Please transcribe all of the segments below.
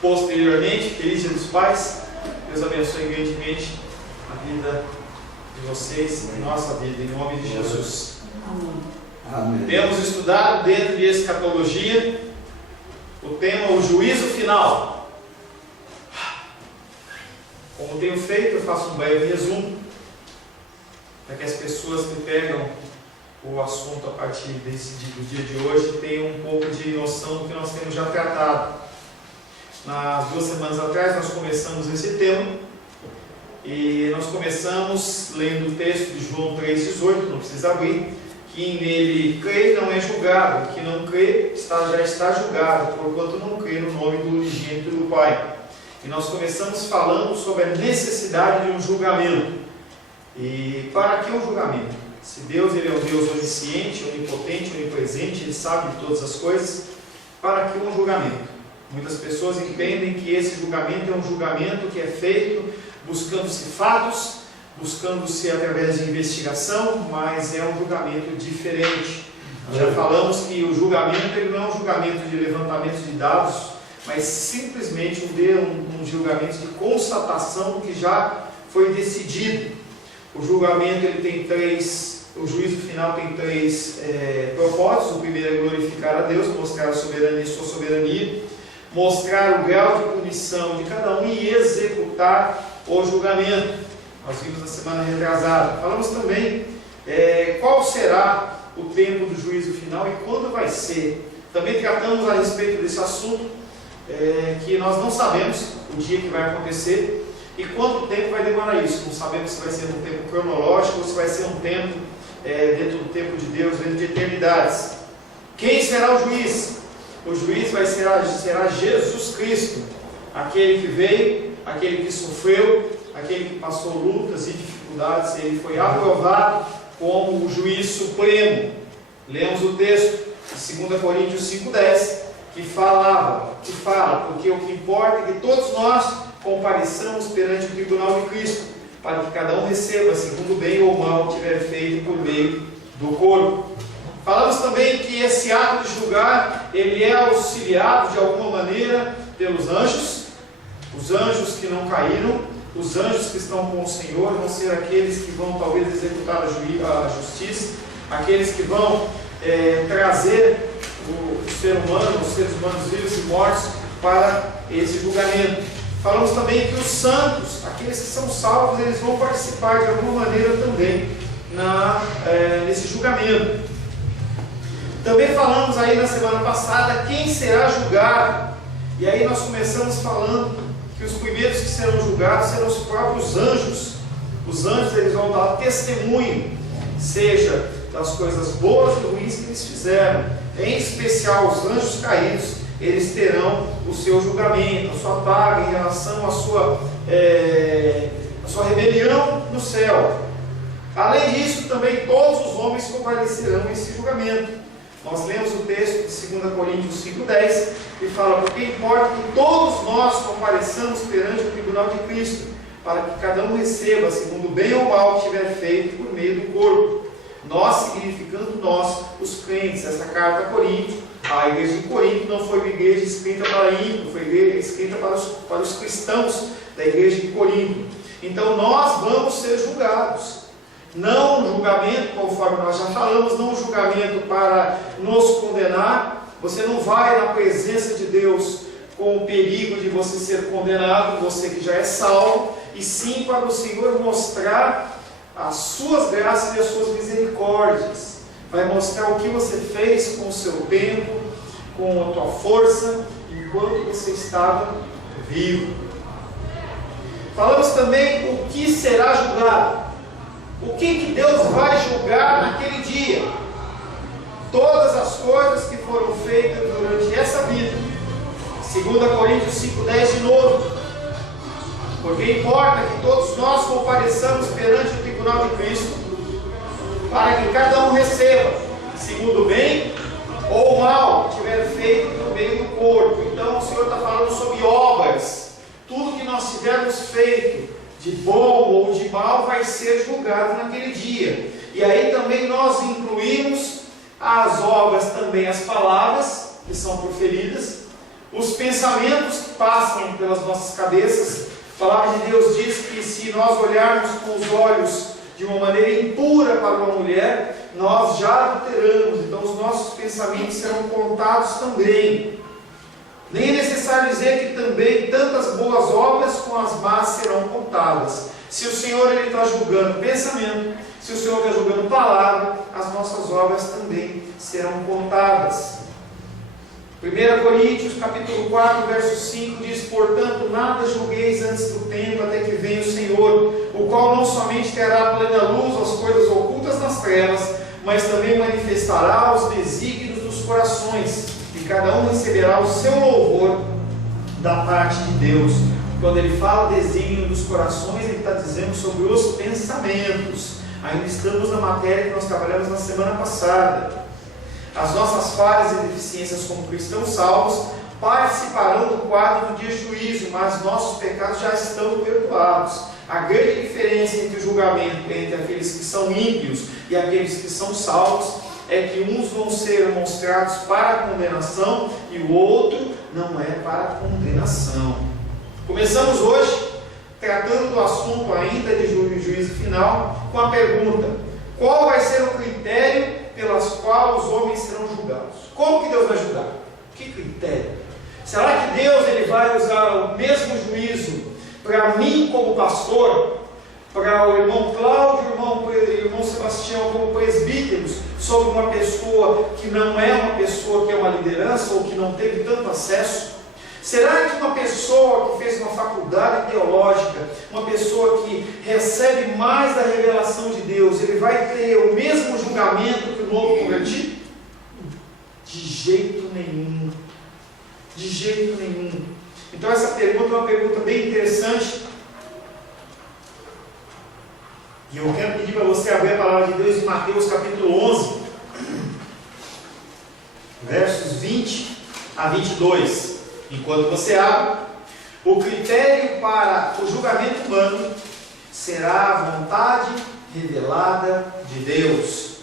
posteriormente. Feliz Dia dos Pais. Deus abençoe grandemente a vida de vocês e nossa vida, em nome de Jesus. Amém. Temos estudado dentro de escatologia o tema o juízo final. Como tenho feito, eu faço um breve resumo para que as pessoas que pegam o assunto a partir do dia de hoje tenham um pouco de noção do que nós temos já tratado. Nas 2 semanas atrás nós começamos esse tema e nós começamos lendo o texto de João 3,18, não precisa abrir, que nele crê não é julgado, que não crê já está julgado, porquanto não crê no nome do unigênito do Pai. E nós começamos falando sobre a necessidade de um julgamento. E para que um julgamento? Se Deus ele é um Deus onisciente, onipotente, onipresente, Ele sabe de todas as coisas, para que um julgamento? Muitas pessoas entendem que esse julgamento é um julgamento que é feito buscando-se fatos, buscando-se através de investigação, mas é um julgamento diferente. Já falamos que o julgamento ele não é um julgamento de levantamento de dados, mas simplesmente um julgamento de constatação do que já foi decidido. O julgamento ele tem o juízo final tem três propósitos. O primeiro é glorificar a Deus, mostrar a soberania, sua soberania, mostrar o grau de punição de cada um e executar o julgamento. Nós vimos na semana retrasada. Falamos também qual será o tempo do juízo final e quando vai ser. Também tratamos a respeito desse assunto, que nós não sabemos o dia que vai acontecer e quanto tempo vai demorar isso. Não sabemos se vai ser um tempo cronológico ou se vai ser um tempo dentro do tempo de Deus, dentro de eternidades. Quem será o juiz? O juiz será Jesus Cristo, aquele que veio, aquele que sofreu, aquele que passou lutas e dificuldades. Ele foi aprovado como o juiz supremo. Lemos o texto de 2 Coríntios 5,10, que fala, porque o que importa é que todos nós compareçamos perante o tribunal de Cristo, para que cada um receba segundo o bem ou mal que tiver feito por meio do corpo. Falamos também que esse ato de julgar, ele é auxiliado de alguma maneira pelos anjos, os anjos que não caíram, os anjos que estão com o Senhor, vão ser aqueles que vão talvez executar a justiça, aqueles que vão trazer o ser humano, os seres humanos vivos e mortos para esse julgamento. Falamos também que os santos, aqueles que são salvos, eles vão participar de alguma maneira também nesse julgamento. Também falamos aí na semana passada quem será julgado. E aí nós começamos falando que os primeiros que serão julgados serão os próprios anjos. Os anjos eles vão dar testemunho, seja das coisas boas e ruins que eles fizeram. Em especial os anjos caídos, eles terão o seu julgamento, a sua paga em relação à sua rebelião no céu. Além disso, também todos os homens comparecerão a esse julgamento. Nós lemos o texto de 2 Coríntios 5,10, que fala, porque importa que todos nós compareçamos perante o tribunal de Cristo, para que cada um receba, segundo o bem ou mal que tiver feito por meio do corpo. Nós, significando nós, os crentes. Essa carta a Corinto, a igreja de Corinto não foi uma igreja escrita para ímpios, foi uma igreja escrita para os cristãos da igreja de Corinto. Então nós vamos ser julgados. Não um julgamento, conforme nós já falamos, não um julgamento para nos condenar. Você não vai na presença de Deus com o perigo de você ser condenado, você que já é salvo, e sim para o Senhor mostrar as suas graças e as suas misericórdias. Vai mostrar o que você fez com o seu tempo, com a tua força, enquanto você estava vivo. Falamos também o que será julgado. O que Deus vai julgar naquele dia? Todas as coisas que foram feitas durante essa vida. 2 Coríntios 5,10 de novo. Porque importa que todos nós compareçamos perante o tribunal de Cristo, para que cada um receba, segundo o bem ou o mal que tiver feito no meio do corpo. Então o Senhor está falando sobre obras. Tudo que nós tivermos feito, de bom ou de mal, vai ser julgado naquele dia. E aí também nós incluímos as obras, também as palavras que são proferidas, os pensamentos que passam pelas nossas cabeças. A palavra de Deus diz que se nós olharmos com os olhos de uma maneira impura para uma mulher, nós já adulteramos, então os nossos pensamentos serão contados também. Nem é necessário dizer que também tantas boas obras com as más serão contadas. Se o Senhor está julgando pensamento, se o Senhor está julgando palavra, as nossas obras também serão contadas. 1 Coríntios capítulo 4, verso 5 diz: portanto, nada julgueis antes do tempo, até que venha o Senhor, o qual não somente terá plena luz as coisas ocultas nas trevas, mas também manifestará os desígnios dos corações, e cada um receberá o seu louvor da parte de Deus. Quando ele fala desígnio dos corações, ele está dizendo sobre os pensamentos. Ainda estamos na matéria que nós trabalhamos na semana passada. As nossas falhas e deficiências como cristãos salvos participarão do quadro do dia de juízo, mas nossos pecados já estão perdoados. A grande diferença entre o julgamento entre aqueles que são ímpios e aqueles que são salvos é que uns vão ser mostrados para a condenação e o outro não é para a condenação. Começamos hoje tratando do assunto ainda de juízo final com a pergunta: qual vai ser o critério pelas quais os homens serão julgados? Como que Deus vai julgar? Que critério? Será que Deus ele vai usar o mesmo juízo para mim como pastor, para o irmão Cláudio, irmão Sebastião como presbíteros, sobre uma pessoa que não é uma pessoa que é uma liderança ou que não teve tanto acesso? Será que uma pessoa que fez uma faculdade teológica, uma pessoa que recebe mais da revelação de Deus, ele vai ter o mesmo julgamento que o novo convertido? De jeito nenhum. De jeito nenhum. Então essa pergunta é uma pergunta bem interessante. E eu quero pedir para você abrir a palavra de Deus em Mateus capítulo 11, versos 20 a 22. Enquanto você abre, o critério para o julgamento humano será a vontade revelada de Deus.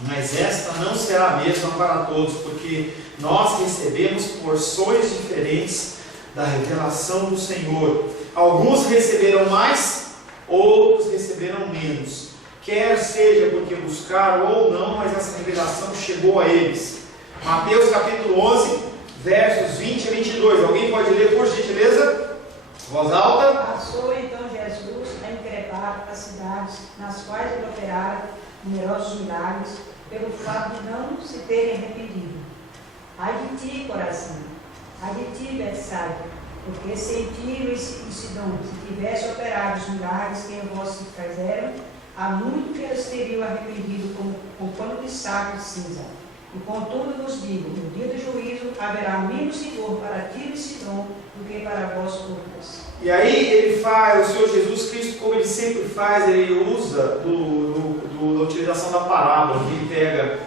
Mas esta não será a mesma para todos, porque nós recebemos porções diferentes da revelação do Senhor. Alguns receberam mais, outros receberam menos. Quer seja porque buscaram ou não, mas essa revelação chegou a eles. Mateus capítulo 11, versos 20 a 22. Alguém pode ler, por gentileza? Voz alta. Passou então Jesus a increpar as cidades nas quais ele operara numerosos milagres, pelo fato de não se terem arrependido. Ai de ti, Corazim! Ai de ti, Betsaida! Porque se em Tiro e Sidom se tivesse operado os milagres que em vós se fizeram, há muito que eles teriam arrependido com pano de saco de cinza. E contudo vos digo, no dia do juízo haverá menos rigor para Tiro e Sidom do que para vós outras. E aí ele faz, o Senhor Jesus Cristo, como ele sempre faz, ele usa da utilização da parábola, que ele pega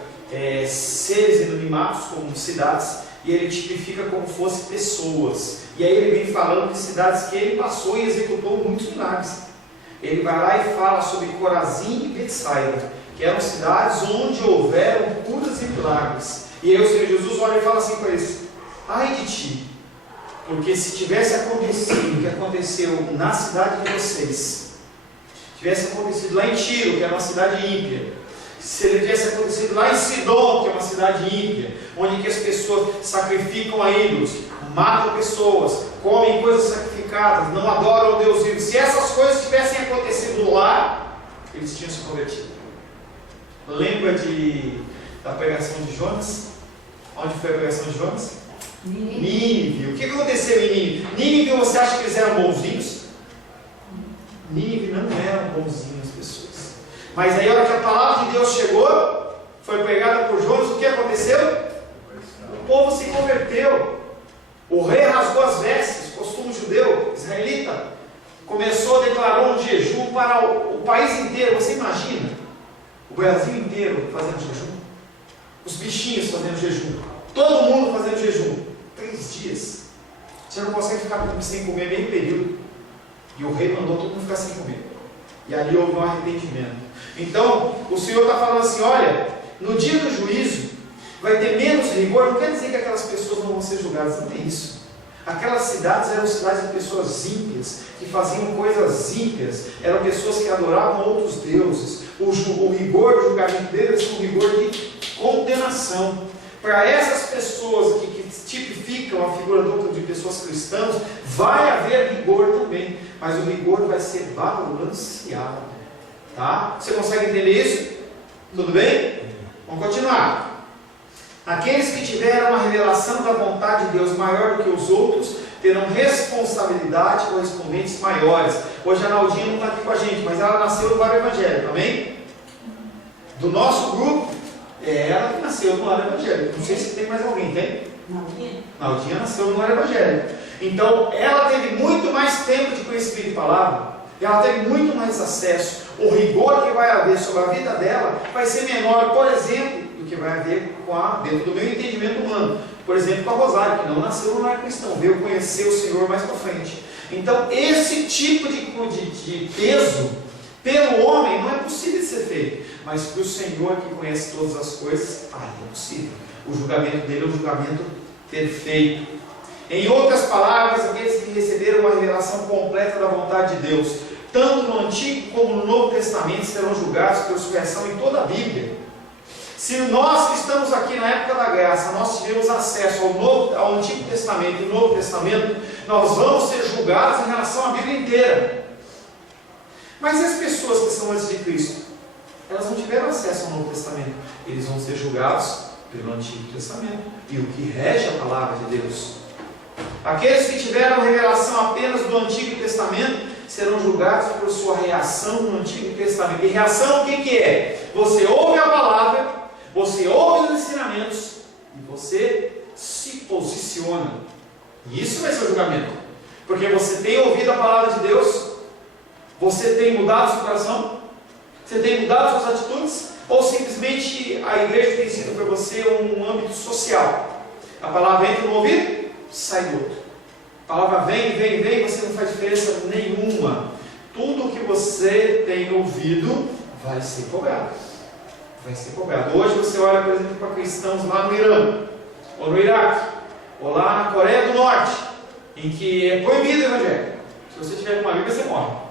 seres inanimados como cidades, e ele tipifica como fosse pessoas. E aí ele vem falando de cidades que ele passou e executou muitos milagres. Ele vai lá e fala sobre Corazim e Betsaida, que eram cidades onde houveram curas e milagres. E aí o Senhor Jesus olha e fala assim para eles: ai de ti, porque se tivesse acontecido o que aconteceu na cidade de vocês, tivesse acontecido lá em Tiro, que era uma cidade ímpia, se ele tivesse acontecido lá em Sidom, que é uma cidade ímpia, onde que as pessoas sacrificam a ídolos, matam pessoas, comem coisas sacrificadas, não adoram o Deus vivo, se essas coisas tivessem acontecido lá, eles tinham se convertido. Lembra da pregação de Jonas? Onde foi a pregação de Jonas? Nínive. O que aconteceu em Nínive? Nínive, você acha que eles eram bonzinhos? Nínive não eram bonzinhos as pessoas. Mas aí a hora que a palavra de Deus chegou, foi pregada por Jonas, o que aconteceu? O povo se converteu. O rei rasgou as vestes, costume judeu, israelita. Começou, declarou um jejum para o país inteiro. Você imagina? O Brasil inteiro fazendo jejum. Os bichinhos fazendo jejum. Todo mundo fazendo jejum. 3 dias. Você não consegue ficar sem comer meio período. E o rei mandou todo mundo ficar sem comer. E ali houve um arrependimento. Então, o Senhor está falando assim: olha, no dia do juízo, vai ter menos rigor, não quer dizer que aquelas pessoas não vão ser julgadas, não é isso. Aquelas cidades eram cidades de pessoas ímpias, que faziam coisas ímpias, eram pessoas que adoravam outros deuses. O rigor do julgamento deles é um rigor de condenação. Para essas pessoas que tipificam a figura dupla de pessoas cristãs, vai haver rigor também, mas o rigor vai ser balanceado. Tá? Você consegue entender isso? Tudo bem? Vamos continuar. Aqueles que tiveram a revelação da vontade de Deus maior do que os outros, terão responsabilidade correspondentes maiores. Hoje a Naldinha não está aqui com a gente, mas ela nasceu no lar evangélico, amém? Do nosso grupo, é ela que nasceu no lar evangélico. Não sei se tem mais alguém, tem? Naldinha nasceu no lar evangélico. Então, ela teve muito mais tempo de conhecimento de palavra, ela teve muito mais acesso. O rigor que vai haver sobre a vida dela vai ser menor, por exemplo, do que vai haver dentro do meu entendimento humano. Por exemplo, com a Rosário, que não nasceu no lar cristão, veio conhecer o Senhor mais para frente. Então, esse tipo de peso, pelo homem, não é possível de ser feito. Mas para o Senhor, que conhece todas as coisas, é possível. O julgamento dele é um julgamento perfeito. Em outras palavras, aqueles que receberam uma revelação completa da vontade de Deus, tanto no Antigo como no Novo Testamento, serão julgados por sua ação em toda a Bíblia. Se nós que estamos aqui na época da graça, nós tivemos acesso ao Antigo Testamento e ao Novo Testamento, nós vamos ser julgados em relação à Bíblia inteira. Mas as pessoas que são antes de Cristo, elas não tiveram acesso ao Novo Testamento. Eles vão ser julgados pelo Antigo Testamento e o que rege a palavra de Deus. Aqueles que tiveram revelação apenas do Antigo Testamento serão julgados por sua reação no Antigo Testamento. E reação o que é? Você ouve a palavra, você ouve os ensinamentos e você se posiciona. E isso vai ser o julgamento. Porque você tem ouvido a palavra de Deus, você tem mudado seu coração, você tem mudado suas atitudes, ou simplesmente a igreja tem sido para você um âmbito social. A palavra entra no ouvido, sai do outro. A palavra vem, você não faz diferença nenhuma. Tudo que você tem ouvido vai ser cobrado. Vai ser cobrado. Hoje você olha, por exemplo, para cristãos lá no Irã, ou no Iraque, ou lá na Coreia do Norte, em que é proibido o evangelho. Se você tiver uma Bíblia, você morre.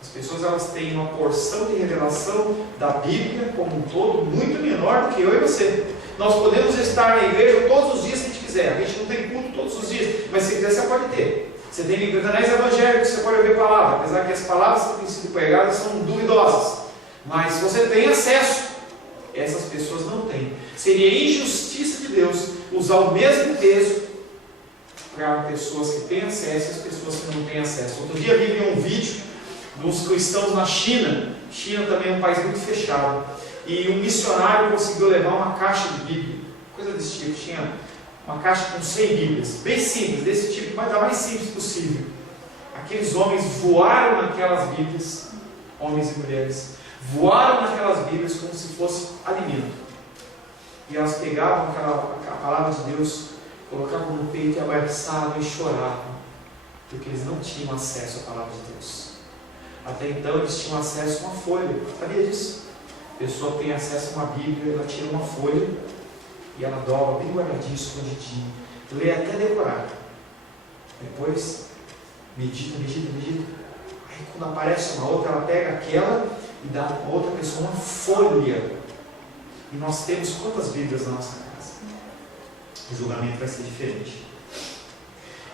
As pessoas elas têm uma porção de revelação da Bíblia como um todo muito menor do que eu e você. Nós podemos estar na igreja todos os dias que a gente quiser. A gente não tem culto todos os dias, mas se quiser você pode ter. Você tem canais evangélicos, você pode ouvir palavra, apesar que as palavras que têm sido pregadas são duvidosas. Mas você tem acesso. Essas pessoas não têm. Seria injustiça de Deus usar o mesmo peso para pessoas que têm acesso e as pessoas que não têm acesso. Outro dia vi um vídeo dos cristãos na China. China também é um país muito fechado. E um missionário conseguiu levar uma caixa de Bíblia, coisa desse tipo. Tinha uma caixa com 100 Bíblias, bem simples, desse tipo, mas da mais simples possível. Aqueles homens voaram naquelas Bíblias, homens e mulheres, voaram naquelas Bíblias como se fosse alimento. E elas pegavam a palavra de Deus, colocavam no peito e abraçavam e choravam, porque eles não tinham acesso à palavra de Deus. Até então eles tinham acesso a uma folha, sabia disso? A pessoa tem acesso a uma Bíblia, ela tira uma folha e ela dobra bem guardadinho, escondidinho, lê até decorar. Depois medita. Aí quando aparece uma outra, ela pega aquela e dá para outra pessoa uma folha. E nós temos quantas Bíblias na nossa casa? O julgamento vai ser diferente.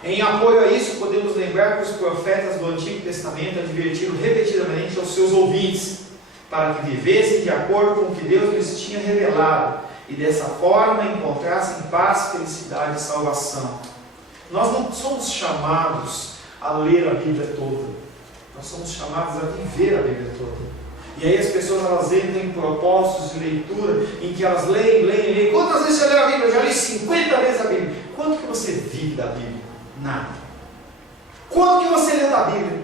Em apoio a isso, podemos lembrar que os profetas do Antigo Testamento advertiram repetidamente aos seus ouvintes para que vivessem de acordo com o que Deus lhes tinha revelado e dessa forma encontrassem paz, felicidade e salvação. Nós não somos chamados a ler a Bíblia toda, nós somos chamados a viver a Bíblia toda. E aí as pessoas elas entram em propósitos de leitura em que elas leem. Quantas vezes você leu a Bíblia? Eu já li 50 vezes a Bíblia. Quanto que você vive da Bíblia? Nada. Quanto que você lê da Bíblia?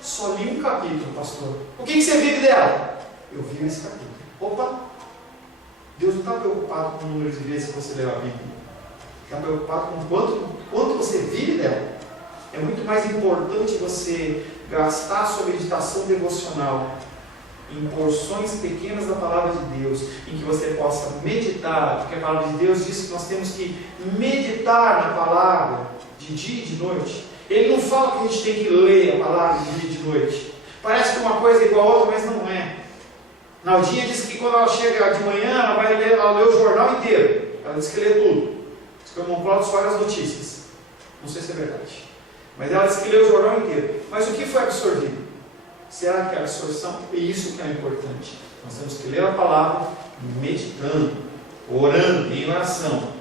Só li um capítulo, pastor. O que você vive dela? Eu vivo esse capítulo. Opa! Deus não está preocupado com o número de vezes que você leu a Bíblia. Está preocupado com quanto você vive dela. É muito mais importante você gastar a sua meditação devocional em porções pequenas da palavra de Deus, em que você possa meditar, porque a palavra de Deus diz que nós temos que meditar na palavra de dia e de noite. Ele não fala que a gente tem que ler a palavra de dia e de noite. Parece que uma coisa é igual a outra, mas não é. Naldinha disse que quando ela chega de manhã, ela lê o jornal inteiro. Ela disse que lê tudo. Diz que eu não ploto só as notícias. Não sei se é verdade. Mas ela disse que lê o jornal inteiro. Mas o que foi absorvido? Será que a absorção é isso que é importante? Nós temos que ler a palavra meditando, orando, em oração.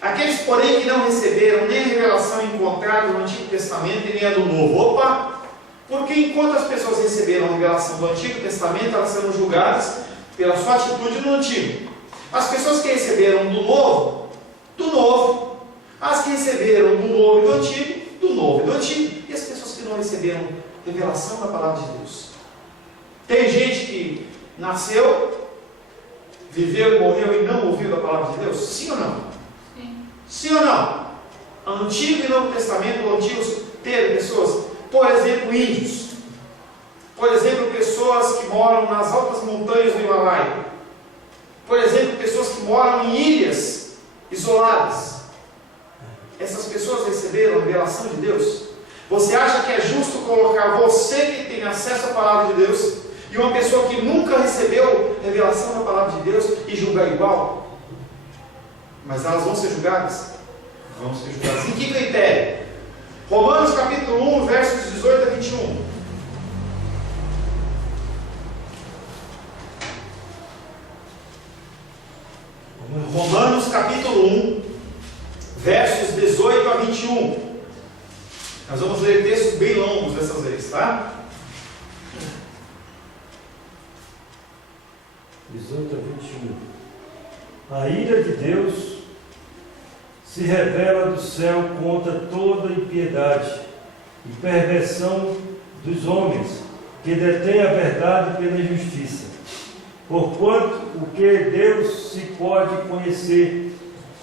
Aqueles, porém, que não receberam nem a revelação encontrada no Antigo Testamento e nem a do Novo. Opa! Porque enquanto as pessoas receberam a revelação do Antigo Testamento, elas serão julgadas pela sua atitude no Antigo. As pessoas que receberam do Novo. As que receberam do Novo e do Antigo, do Novo e do Antigo. E as pessoas que não receberam revelação da palavra de Deus. Tem gente que nasceu, viveu e morreu e não ouviu da palavra de Deus? Sim ou não? Sim ou não? Antigo e Novo Testamento, o Antigo teve pessoas, por exemplo, índios. Por exemplo, pessoas que moram nas altas montanhas do Himalaia. Por exemplo, pessoas que moram em ilhas isoladas. Essas pessoas receberam a revelação de Deus? Você acha que é justo colocar você que tem acesso à palavra de Deus e uma pessoa que nunca recebeu a revelação da palavra de Deus e julgar igual? Mas elas vão ser julgadas? Vão ser julgadas. Em que critério? Romanos capítulo 1, versos 18 a 21. Romanos capítulo 1, versos 18 a 21. Nós vamos ler textos bem longos dessas vezes, tá? 18 a 21. A ira de Deus se revela do céu contra toda impiedade e perversão dos homens que detêm a verdade pela injustiça. Porquanto o que Deus se pode conhecer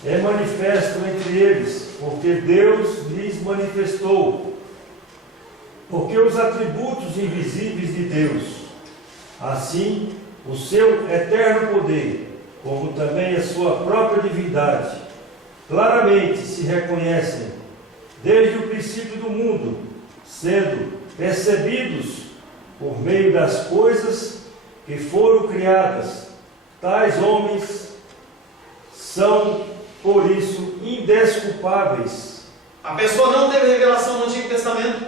é manifesto entre eles, porque Deus lhes manifestou. Porque os atributos invisíveis de Deus, assim o seu eterno poder, como também a sua própria divindade, claramente se reconhecem desde o princípio do mundo, sendo percebidos por meio das coisas que foram criadas. Tais homens são, por isso, indesculpáveis. A pessoa não teve revelação no Antigo Testamento,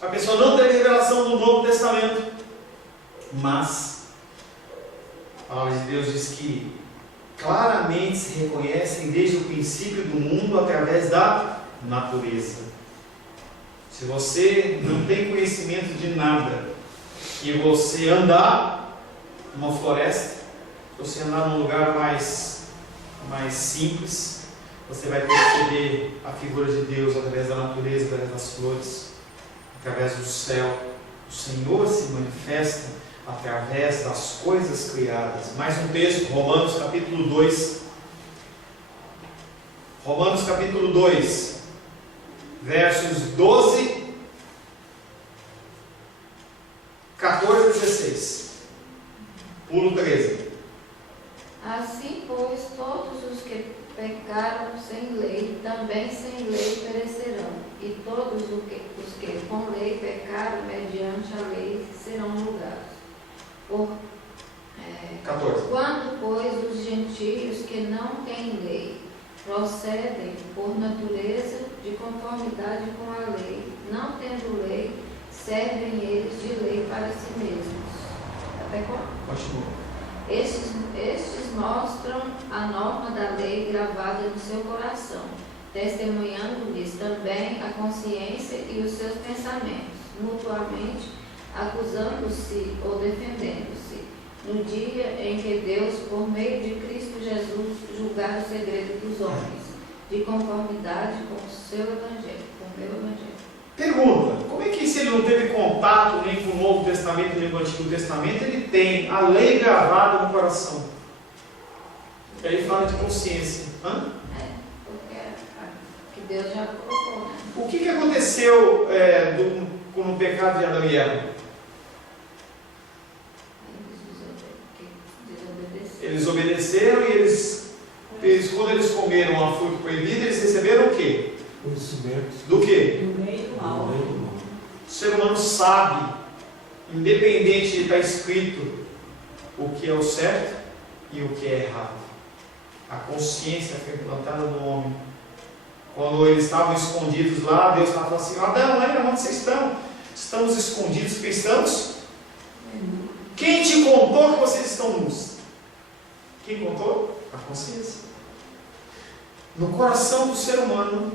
a pessoa não teve revelação no Novo Testamento, mas a palavra de Deus diz que claramente se reconhecem desde o princípio do mundo através da natureza. Se você não tem conhecimento de nada e você andar numa floresta, se você andar num lugar mais simples, você vai perceber a figura de Deus através da natureza, através das flores, através do céu. O Senhor se manifesta através das coisas criadas. Mais um texto, Romanos capítulo 2. Romanos capítulo 2, versos 12, 14 e 16. Pulo 13. Assim, pois, todos os que pecaram sem lei, também sem lei perecerão, e todos os que com lei pecaram mediante a lei serão julgados. 14. Quando, pois, os gentios que não têm lei procedem por natureza de conformidade com a lei, não tendo lei, servem eles de lei para si mesmos. Até quando? Continua. Estes mostram a norma da lei gravada no seu coração, testemunhando-lhes também a consciência e os seus pensamentos, mutuamente acusando-se ou defendendo-se, no dia em que Deus, por meio de Cristo Jesus, julgar o segredo dos homens, de conformidade com o seu evangelho, com o meu evangelho. Pergunta: como é que, se ele não teve contato nem com o Novo Testamento nem com o Antigo Testamento, ele tem a lei gravada no coração? E aí fala de consciência. Porque que Deus já colocou, né? O que aconteceu no pecado de Adão e Eva? quando eles comeram a fruta proibida, eles receberam o quê? Conhecimento. Do quê? Do meio do mal. O ser humano sabe, independente de estar escrito o que é o certo e o que é errado. A consciência foi implantada no homem. Quando eles estavam escondidos lá, Deus estava falando assim: Adão, Eva, onde vocês estão? Estamos escondidos porque estamos. Quem te contou que vocês estão nus? Quem contou? A consciência. No coração do ser humano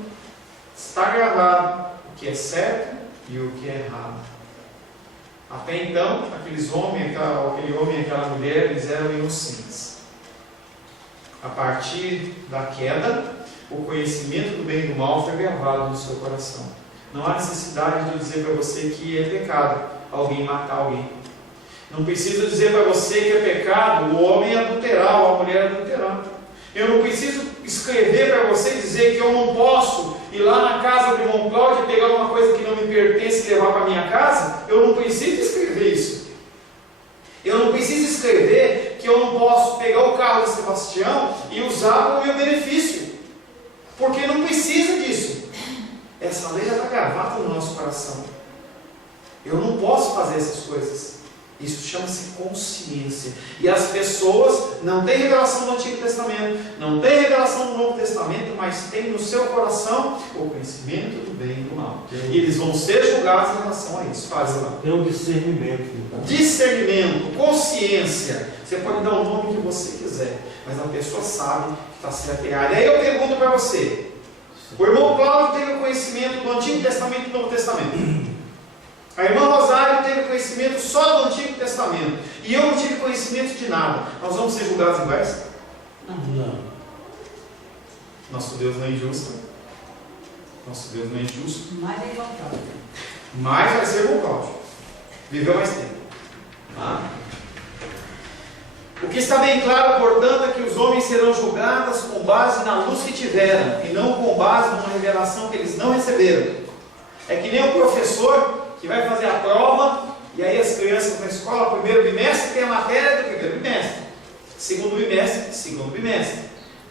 está gravado o que é certo e o que é errado. Até então, aquele homem e aquela mulher, eles eram inocentes. A partir da queda, o conhecimento do bem e do mal foi gravado no seu coração. Não há necessidade de eu dizer para você que é pecado alguém matar alguém. Não preciso dizer para você que é pecado o homem adulterar ou a mulher adulterar. Eu não preciso escrever para você e dizer que eu não posso ir lá na casa do irmão Cláudio e pegar uma coisa que não me pertence e levar para minha casa. Eu não preciso escrever isso. Eu não preciso escrever que eu não posso pegar o carro de Sebastião e usar para o meu benefício. Porque não precisa disso. Essa lei já está gravada no nosso coração. Eu não posso fazer essas coisas. Isso chama-se consciência. E as pessoas não têm revelação do Antigo Testamento, não têm revelação do Novo Testamento, mas têm no seu coração o conhecimento do bem e do mal. E eles vão ser julgados em relação a isso. Faz lá. Tem um discernimento. Discernimento, consciência. Você pode dar o nome que você quiser, mas a pessoa sabe que está certa e errada. Aí eu pergunto para você: o irmão Cláudio teve o conhecimento do Antigo Testamento e do Novo Testamento. A irmã Rosário teve conhecimento só do Antigo Testamento. E eu não tive conhecimento de nada. Nós vamos ser julgados iguais? Não. Nosso Deus não é injusto. Nosso Deus não é injusto. Mas é igual Cláudio. Mas vai ser irmão Cláudio. Viveu mais tempo. O que está bem claro, portanto, é que os homens serão julgados com base na luz que tiveram e não com base numa revelação que eles não receberam. É que nem o professor que vai fazer a prova, e aí as crianças na escola, primeiro bimestre tem a matéria do primeiro bimestre, segundo bimestre.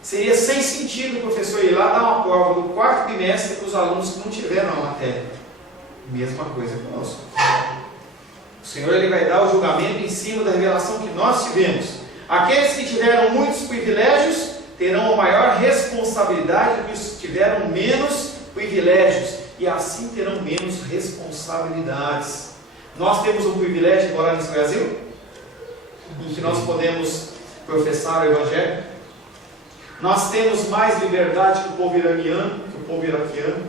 Seria sem sentido o professor ir lá dar uma prova do quarto bimestre para os alunos que não tiveram a matéria. Mesma coisa conosco. O Senhor ele vai dar o julgamento em cima da revelação que nós tivemos. Aqueles que tiveram muitos privilégios terão uma maior responsabilidade do que os que tiveram menos privilégios. E assim terão menos responsabilidades. Nós temos o privilégio de morar nesse Brasil, em que nós podemos professar o Evangelho. Nós temos mais liberdade que o povo iraniano, que o povo iraquiano.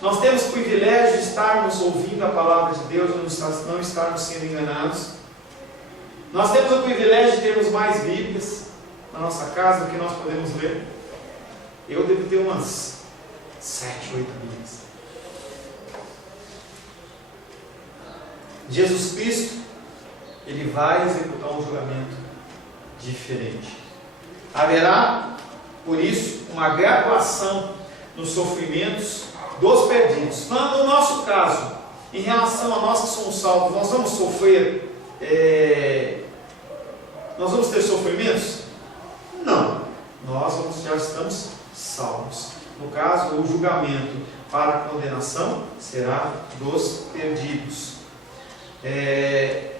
Nós temos o privilégio de estarmos ouvindo a palavra de Deus e não estarmos sendo enganados. Nós temos o privilégio de termos mais Bíblias na nossa casa do que nós podemos ler. Eu devo ter umas 7, 8 Bíblias. Jesus Cristo, ele vai executar um julgamento diferente. Haverá, por isso, uma graduação nos sofrimentos dos perdidos. No nosso caso, em relação a nós que somos salvos, nós vamos sofrer, nós vamos ter sofrimentos? Não. Nós já estamos salvos. No caso, o julgamento para a condenação será dos perdidos.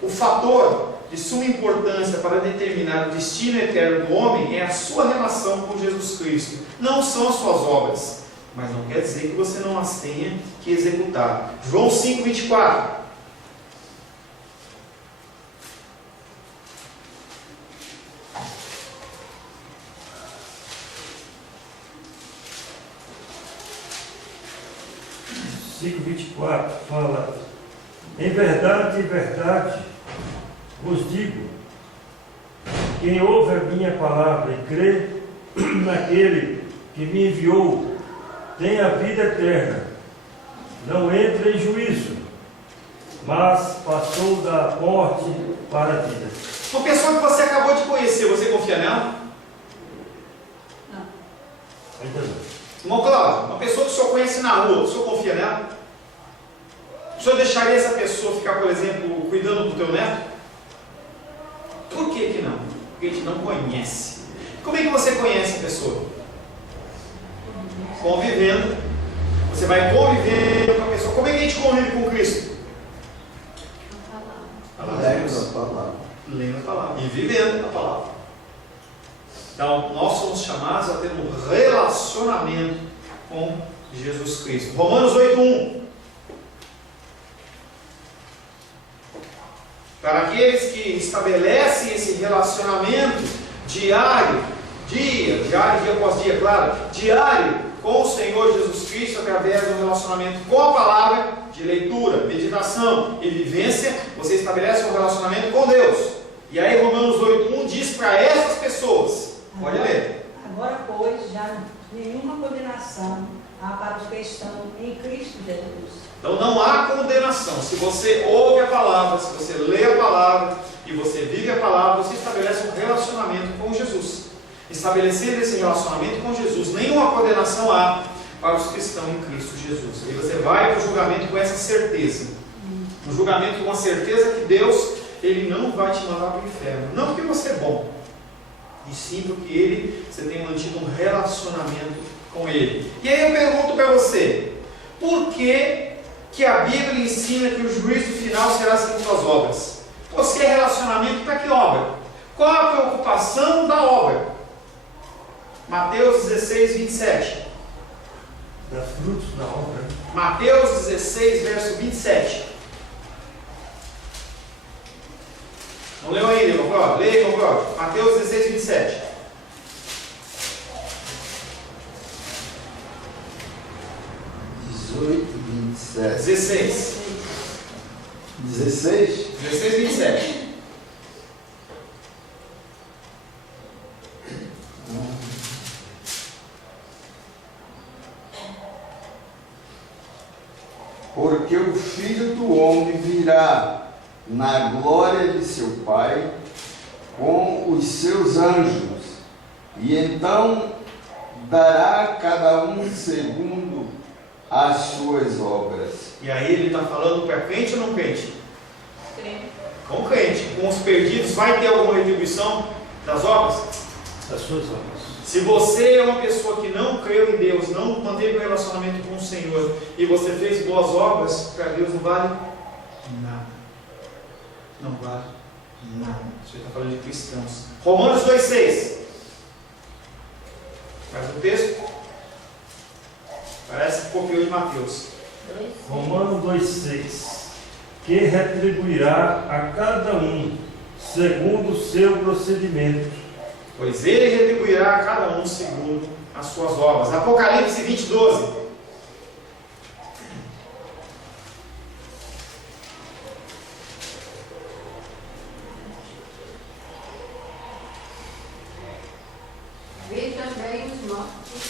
O fator de suma importância para determinar o destino eterno do homem é a sua relação com Jesus Cristo. Não são as suas obras, mas não quer dizer que você não as tenha que executar. João 5:24. Versículo 24 fala: em verdade, vos digo, quem ouve a minha palavra e crê naquele que me enviou, tem a vida eterna, não entra em juízo, mas passou da morte para a vida. Uma pessoa que você acabou de conhecer, você confia nela? Não. Ainda não. Irmão Cláudio, uma pessoa que o senhor conhece na rua, o senhor confia nela? O senhor deixaria essa pessoa ficar, por exemplo, cuidando do teu neto? Por que não? Porque a gente não conhece. Como é que você conhece a pessoa? Convivendo. Você vai convivendo com a pessoa. Como é que a gente convive com Cristo? Lendo a palavra. E vivendo a palavra. Então, nós somos chamados a ter um relacionamento com Jesus Cristo. Romanos 8:1. Para aqueles que estabelecem esse relacionamento diário após dia, claro, diário com o Senhor Jesus Cristo, através do relacionamento com a palavra, de leitura, meditação e vivência, você estabelece um relacionamento com Deus. E aí Romanos 8:1 diz para essas pessoas, pode ler. Agora, pois, já nenhuma condenação há para os que estão em Cristo Jesus. Então não há condenação. Se você ouve a palavra, se você lê a palavra e você vive a palavra, você estabelece um relacionamento com Jesus. Estabelecendo esse relacionamento com Jesus, nenhuma condenação há para os que estão em Cristo Jesus. E você vai para o julgamento com essa certeza. Um julgamento com a certeza que Deus, Ele não vai te mandar para o inferno. Não porque você é bom, e sim porque você tem mantido um relacionamento com Ele. E aí eu pergunto para você, por que a Bíblia ensina que o juízo final será segundo as obras? Você é relacionamento para que obra? Qual a preocupação da obra? Mateus 16:27. Dá frutos na obra. Mateus 16, verso 27. Não leu ainda, irmão Cláudio? Leia, irmão Cláudio. Mateus 16, 27. (18, 27). 16. 16? 16, 27. Porque o Filho do Homem virá na glória de seu Pai com os seus anjos, e então dará a cada um segundo as suas obras. E aí ele está falando para crente ou não crente? Crente. Com crente. Com os perdidos, vai ter alguma retribuição das obras? Das suas obras. Se você é uma pessoa que não creu em Deus, não manteve um relacionamento com o Senhor, e você fez boas obras, para Deus não vale nada. Não vale nada. Você está falando de cristãos. Romanos 2,6. Mais um texto. Parece que copiou de Mateus. Romanos 2,6. Que retribuirá a cada um segundo o seu procedimento. Pois ele retribuirá a cada um segundo as suas obras. Apocalipse 20:12. Vi também os mortos,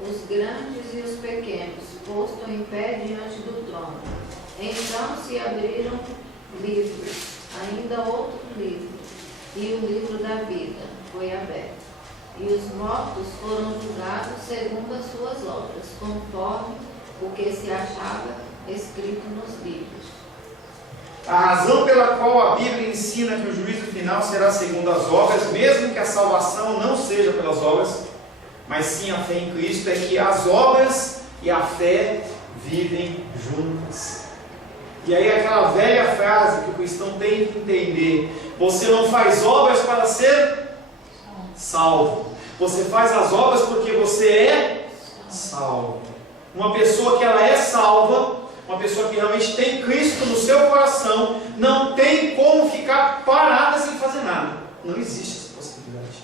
os grandes e os pequenos, postos em pé diante do trono. Então se abriram livros, ainda outro livro, e o livro da vida foi aberto. E os mortos foram julgados segundo as suas obras, conforme o que se achava escrito nos livros. A razão pela qual a Bíblia ensina que o juízo final será segundo as obras, mesmo que a salvação não seja pelas obras, mas sim a fé em Cristo, é que as obras e a fé vivem juntas. E aí aquela velha frase que o cristão tem que entender: você não faz obras para ser salvo, você faz as obras porque você é salvo. Uma pessoa que ela é salva, uma pessoa que realmente tem Cristo no seu coração, não tem como ficar parada sem fazer nada. Não existe essa possibilidade.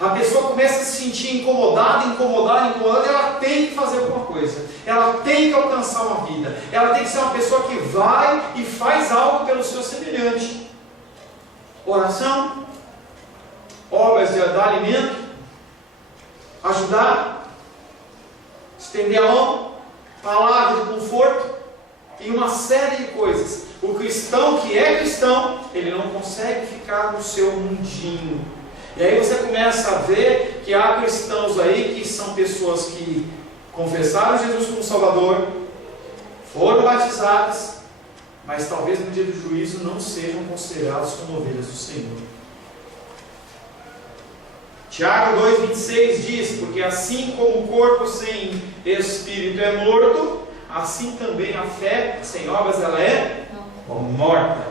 A pessoa começa a se sentir incomodada, e ela tem que fazer alguma coisa. Ela tem que alcançar uma vida. Ela tem que ser uma pessoa que vai e faz algo pelo seu semelhante. Oração, obras de dar alimento, ajudar, estender a mão, palavra de conforto e uma série de coisas. O cristão que é cristão, ele não consegue ficar no seu mundinho. E aí você começa a ver que há cristãos aí que são pessoas que confessaram Jesus como Salvador, foram batizadas, mas talvez no dia do juízo não sejam considerados como ovelhas do Senhor. Tiago 2,26 diz: porque assim como o corpo sem espírito é morto, assim também a fé sem obras ela é morta.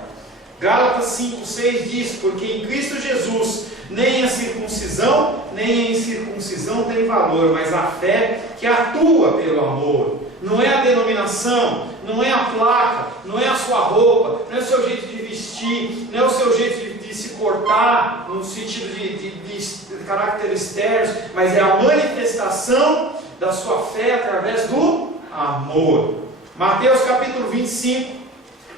Gálatas 5,6 diz: porque em Cristo Jesus nem a circuncisão nem a incircuncisão tem valor, mas a fé que atua pelo amor. Não é a denominação, não é a placa, não é a sua roupa, não é o seu jeito de vestir, não é o seu jeito de se cortar, no sentido de caracteres externos, mas é a manifestação da sua fé através do amor. Mateus capítulo 25,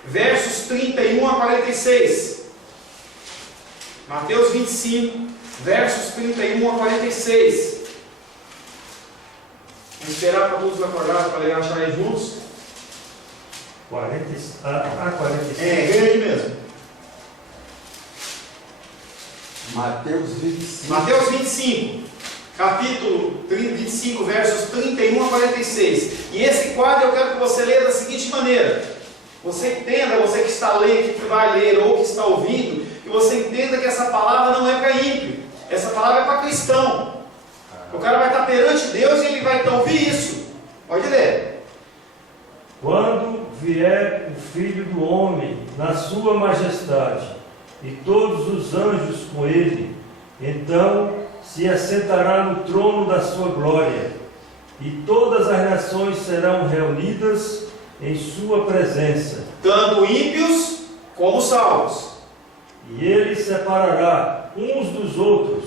versos 31 a 46. Mateus 25, versos 31 a 46. Vamos esperar para todos acordarem para acharem juntos. 46. É grande mesmo. Mateus 25. Mateus 25, capítulo 25, versos 31 a 46. E esse quadro eu quero que você leia da seguinte maneira. Você entenda, você que está lendo, que vai ler ou que está ouvindo, que você entenda que essa palavra não é para ímpio. Essa palavra é para cristão. O cara vai estar perante Deus e ele vai ouvir isso. Pode ler. Quando vier o Filho do Homem na sua majestade, e todos os anjos com ele, então se assentará no trono da sua glória, e todas as nações serão reunidas em sua presença, Tanto ímpios como salvos. e ele separará uns dos outros,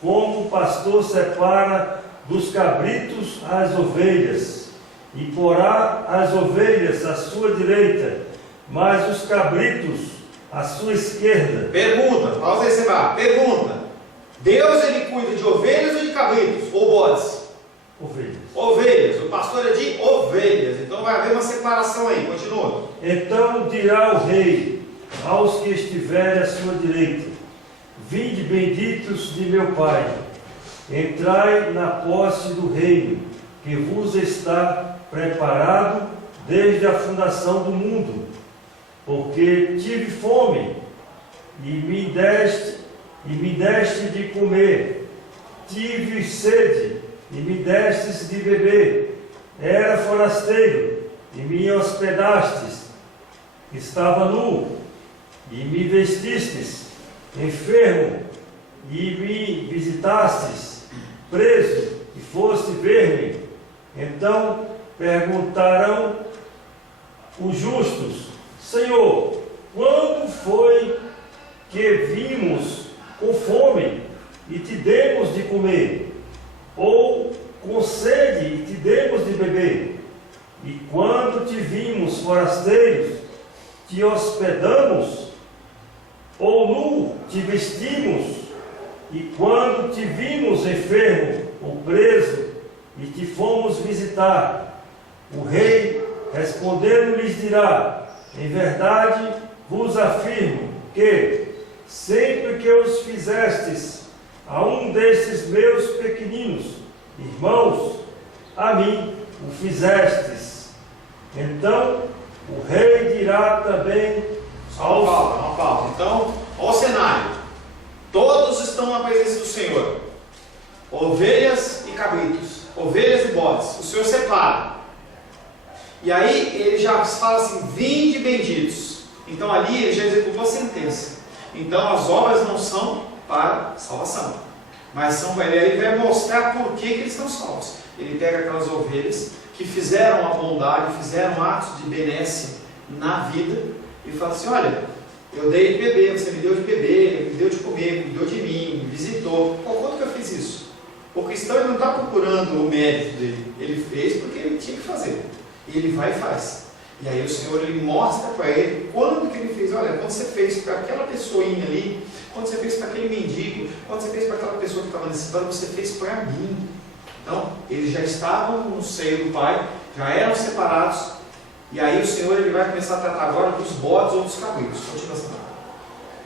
como o pastor separa dos cabritos as ovelhas, e porá as ovelhas à sua direita, mas os cabritos à sua esquerda. Pergunta, pausa aí, você vai. Pergunta: Deus ele cuida de ovelhas ou de cabritos? Ou bodes? Ovelhas. Ovelhas. O pastor é de ovelhas. Então vai haver uma separação aí. Continua. Então dirá o rei aos que estiverem à sua direita: vinde benditos de meu Pai, entrai na posse do reino que vos está preparado desde a fundação do mundo. Porque tive fome e me deste de comer, tive sede e me destes de beber, era forasteiro e me hospedastes, estava nu e me vestistes, enfermo e me visitastes, preso e foste ver-me. Então perguntarão os justos: Senhor, quando foi que vimos com fome e te demos de comer, ou com sede e te demos de beber? E quando te vimos forasteiros, te hospedamos, ou nu te vestimos? E quando te vimos enfermo ou preso e te fomos visitar? O rei respondendo lhes dirá: em verdade vos afirmo que, sempre que os fizestes a um destes meus pequeninos irmãos, a mim o fizestes. Então o rei dirá também aos... Uma pausa. Então, olha o cenário. Todos estão na presença do Senhor. Ovelhas e cabritos. Ovelhas e bodes. O Senhor separa. E aí ele já fala assim: vinde benditos. Então ali ele já executou a sentença. Então as obras não são para salvação, mas são para ele vai mostrar por que eles estão salvos. Ele pega aquelas ovelhas que fizeram a bondade, fizeram atos de benécia na vida, e fala assim: olha, eu dei de beber, você me deu de beber, me deu de comer, me deu de mim, me visitou. Qual quanto que eu fiz isso? O cristão ele não está procurando o mérito dele, ele fez porque ele tinha que fazer. E ele vai e faz. E aí o Senhor ele mostra para ele quando que ele fez. Olha, quando você fez para aquela pessoinha ali, quando você fez para aquele mendigo, quando você fez para aquela pessoa que estava necessitando, você fez para mim. Então, eles já estavam no seio do Pai, já eram separados. E aí o Senhor ele vai começar a tratar agora dos bodes ou dos cabritos. Continua assim.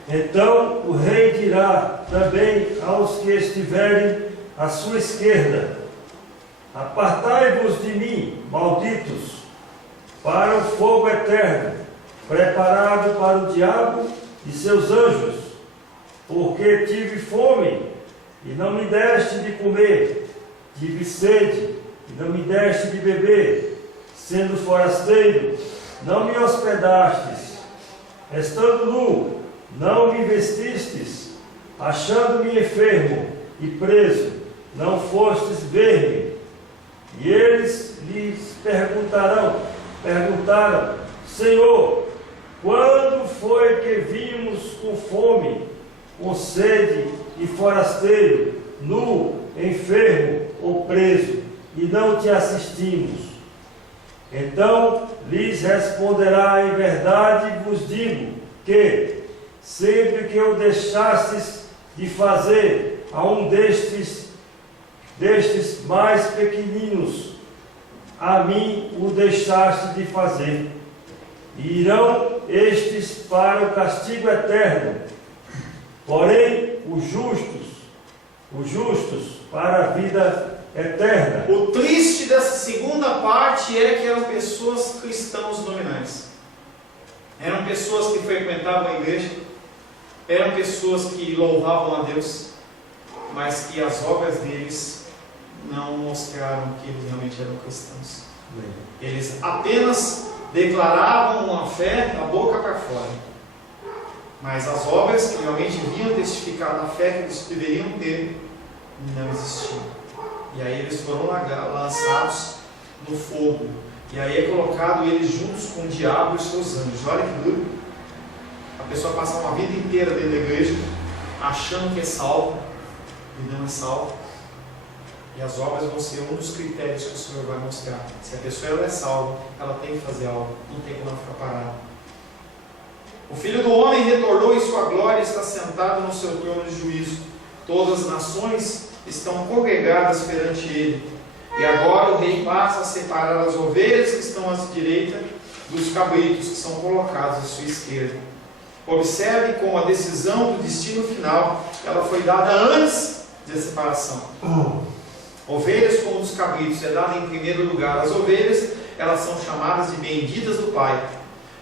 Então o rei dirá também aos que estiverem à sua esquerda: apartai-vos de mim, malditos, para o fogo eterno, preparado para o diabo e seus anjos, porque tive fome e não me deste de comer, tive sede, e não me deste de beber, sendo forasteiro, não me hospedastes, estando nu, não me vestistes, achando-me enfermo e preso, não fostes ver-me. E eles lhes perguntaram, Senhor, quando foi que vimos com fome, com sede e forasteiro, nu, enfermo ou preso, e não te assistimos? Então lhes responderá: em verdade vos digo que, sempre que eu deixastes de fazer a um destes mais pequeninos, a mim o deixaste de fazer. E irão estes para o castigo eterno, porém os justos para a vida eterna. O triste dessa segunda parte é que eram pessoas cristãos nominais. Eram pessoas que frequentavam a igreja, eram pessoas que louvavam a Deus, mas que as obras deles não mostraram que eles realmente eram cristãos. Eles apenas declaravam uma fé da boca para fora, mas as obras que realmente vinham testificar da fé que eles deveriam ter não existiam. E aí eles foram lançados no fogo, e aí é colocado eles juntos com o diabo e os seus anjos. Olha que duro. A pessoa passa uma vida inteira dentro da igreja achando que é salvo e não é salvo. E as obras vão ser um dos critérios que o Senhor vai mostrar. Se a pessoa ela é salva, ela tem que fazer algo, não tem como ela ficar parada. O Filho do Homem retornou em sua glória e está sentado no seu trono de juízo. Todas as nações estão congregadas perante ele. E agora o rei passa a separar as ovelhas que estão à direita dos cabritos que são colocados à sua esquerda. Observe como a decisão do destino final ela foi dada antes da separação. Ovelhas como os cabritos é dada em primeiro lugar. As ovelhas, elas são chamadas de benditas do Pai.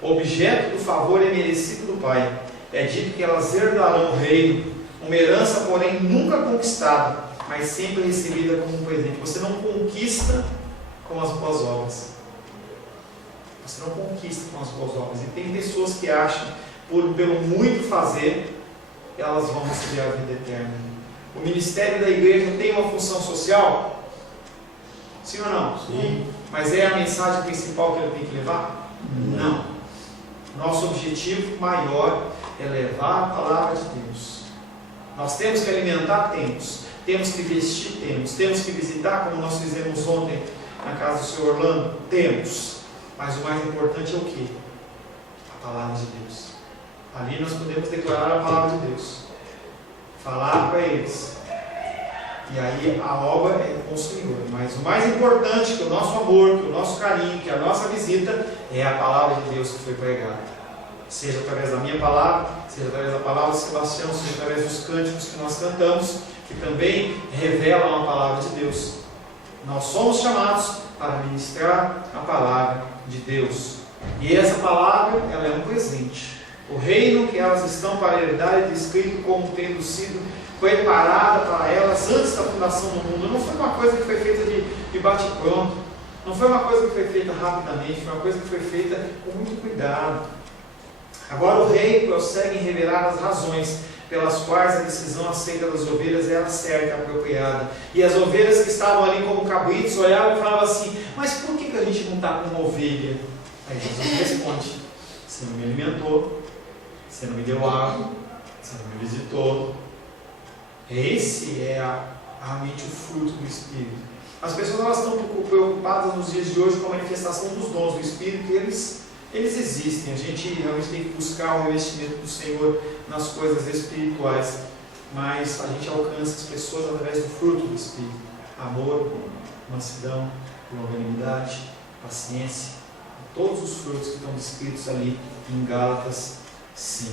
O objeto do favor é merecido do Pai. É dito que elas herdarão o reino, uma herança, porém, nunca conquistada, mas sempre recebida como um presente. Você não conquista com as boas obras. Você não conquista com as boas obras. E tem pessoas que acham, pelo muito fazer, elas vão receber a vida eterna. O ministério da igreja tem uma função social? Sim ou não? Sim. Mas é a mensagem principal que ele tem que levar? Não. Nosso objetivo maior é levar a palavra de Deus. Nós temos que alimentar? Temos que vestir? Temos que visitar, como nós fizemos ontem na casa do Sr. Orlando? Temos. Mas o mais importante é o quê? A palavra de Deus. Ali nós podemos declarar a palavra de Deus, falar para eles, e aí a obra é com o Senhor. Mas o mais importante, que o nosso amor, que o nosso carinho, que a nossa visita, é a palavra de Deus que foi pregada, seja através da minha palavra, seja através da palavra de Sebastião, seja através dos cânticos que nós cantamos, que também revelam a palavra de Deus. Nós somos chamados para ministrar a palavra de Deus, e essa palavra ela é um presente. O reino que elas estão para herdar é descrito como tendo sido preparada para elas antes da fundação do mundo. Não foi uma coisa que foi feita de bate-pronto, não foi uma coisa que foi feita rapidamente, foi uma coisa que foi feita com muito cuidado. Agora o rei prossegue em revelar as razões pelas quais a decisão aceita das ovelhas era certa e apropriada. E as ovelhas que estavam ali como cabritos olhavam e falavam assim: mas por que a gente não está com uma ovelha? Aí Jesus responde: você não me alimentou, você não me deu água, você não me visitou. Esse é realmente o fruto do Espírito. As pessoas elas estão preocupadas nos dias de hoje com a manifestação dos dons do Espírito, e eles existem. A gente realmente tem que buscar o revestimento do Senhor nas coisas espirituais, mas a gente alcança as pessoas através do fruto do Espírito: amor, mansidão, longanimidade, paciência, todos os frutos que estão descritos ali em Gálatas 5.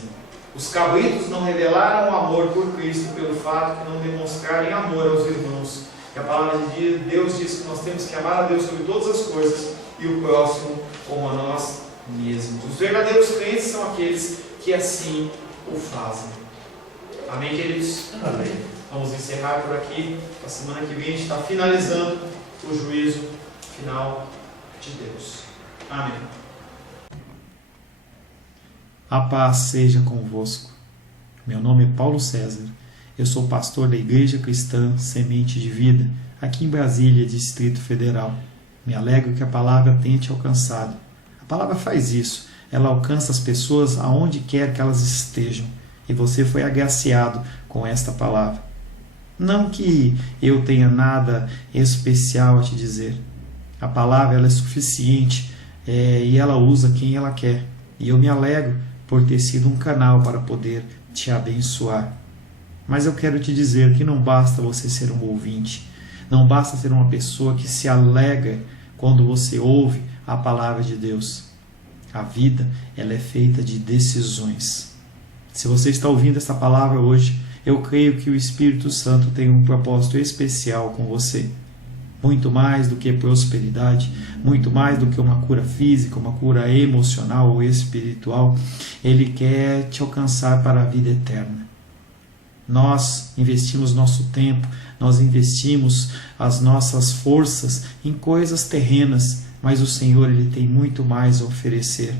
Os cabritos não revelaram o amor por Cristo pelo fato de não demonstrarem amor aos irmãos. E a palavra de Deus diz que nós temos que amar a Deus sobre todas as coisas e o próximo como a nós mesmos. Os verdadeiros crentes são aqueles que assim o fazem. Amém, queridos? Amém. vamos encerrar por aqui. A semana que vem a gente está finalizando o juízo final de Deus. Amém. A paz seja convosco. Meu nome é Paulo César. Eu sou pastor da Igreja Cristã Semente de Vida, aqui em Brasília, Distrito Federal. Me alegro que a palavra tenha te alcançado. A palavra faz isso. Ela alcança as pessoas aonde quer que elas estejam. E você foi agraciado com esta palavra. Não que eu tenha nada especial a te dizer. A palavra ela é suficiente e ela usa quem ela quer. E eu me alegro por ter sido um canal para poder te abençoar. Mas eu quero te dizer que não basta você ser um ouvinte. Não basta ser uma pessoa que se alegra quando você ouve a palavra de Deus. A vida ela é feita de decisões. Se você está ouvindo essa palavra hoje, eu creio que o Espírito Santo tem um propósito especial com você. Muito mais do que prosperidade, muito mais do que uma cura física, uma cura emocional ou espiritual, Ele quer te alcançar para a vida eterna. Nós investimos nosso tempo, nós investimos as nossas forças em coisas terrenas, mas o Senhor Ele tem muito mais a oferecer.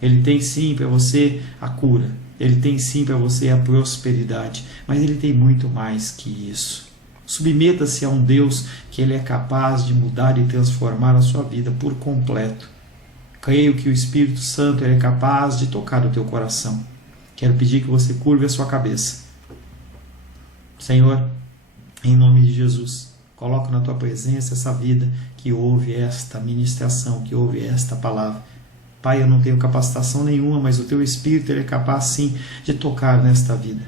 Ele tem sim para você a cura, Ele tem sim para você a prosperidade, mas Ele tem muito mais que isso. Submeta-se a um Deus que Ele é capaz de mudar e transformar a sua vida por completo. Creio que o Espírito Santo é capaz de tocar o teu coração. Quero pedir que você curve a sua cabeça. Senhor, em nome de Jesus, coloco na tua presença essa vida que ouve esta ministração, que ouve esta palavra. Pai, eu não tenho capacitação nenhuma, mas o teu Espírito ele é capaz sim de tocar nesta vida,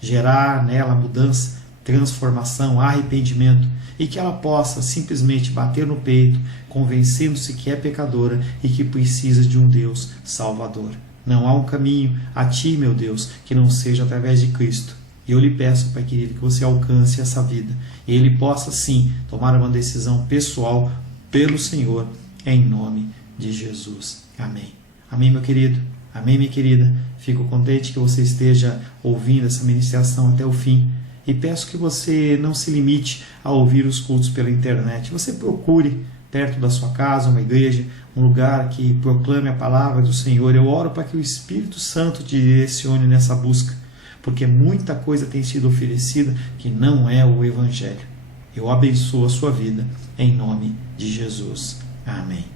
gerar nela mudança, transformação, arrependimento, e que ela possa simplesmente bater no peito, convencendo-se que é pecadora e que precisa de um Deus salvador. Não há um caminho a ti, meu Deus, que não seja através de Cristo. E eu lhe peço, Pai querido, que você alcance essa vida e ele possa sim tomar uma decisão pessoal pelo Senhor, em nome de Jesus. Amém. Amém, meu querido. Amém, minha querida. Fico contente que você esteja ouvindo essa ministração até o fim. E peço que você não se limite a ouvir os cultos pela internet. Você procure perto da sua casa uma igreja, um lugar que proclame a palavra do Senhor. Eu oro para que o Espírito Santo te direcione nessa busca, porque muita coisa tem sido oferecida que não é o Evangelho. Eu abençoo a sua vida em nome de Jesus. Amém.